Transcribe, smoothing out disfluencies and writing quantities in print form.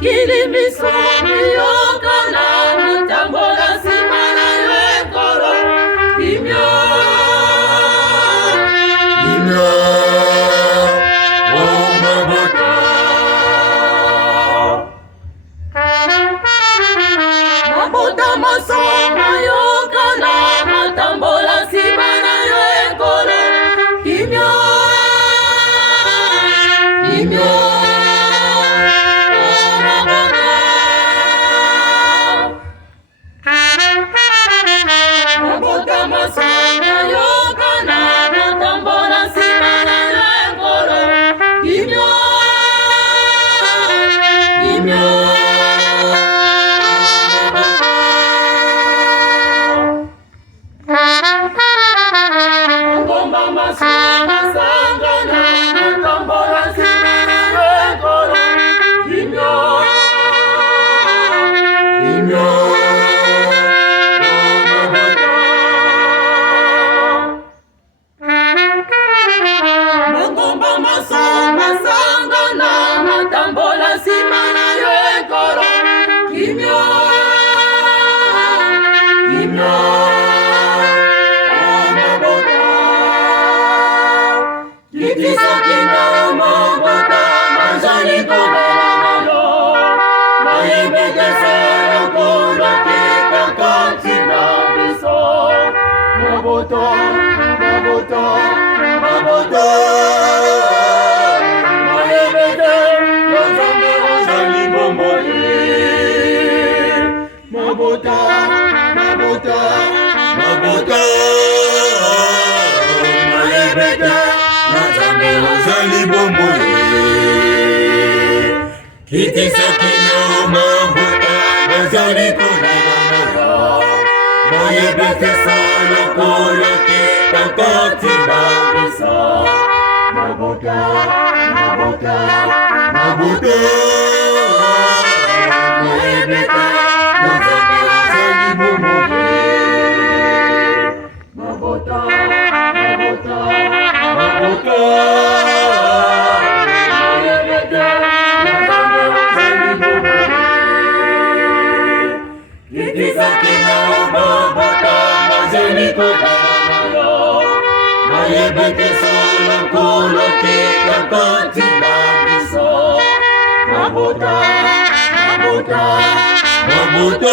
Kilimiso yokana mutambola simana yekoro kimyo kimyo oh mabota mabota masoma yokana mutambola simana yekoro kimyo kimyo Kitisa kinyoma mbuta nazali kulilana Moye bete solo kula kitakati babiso Mabuta, mabuta, mabuta Moye bete nazali bumbuye Mabuta, mabuta, mabuta Mabuta, mabuta, mabuta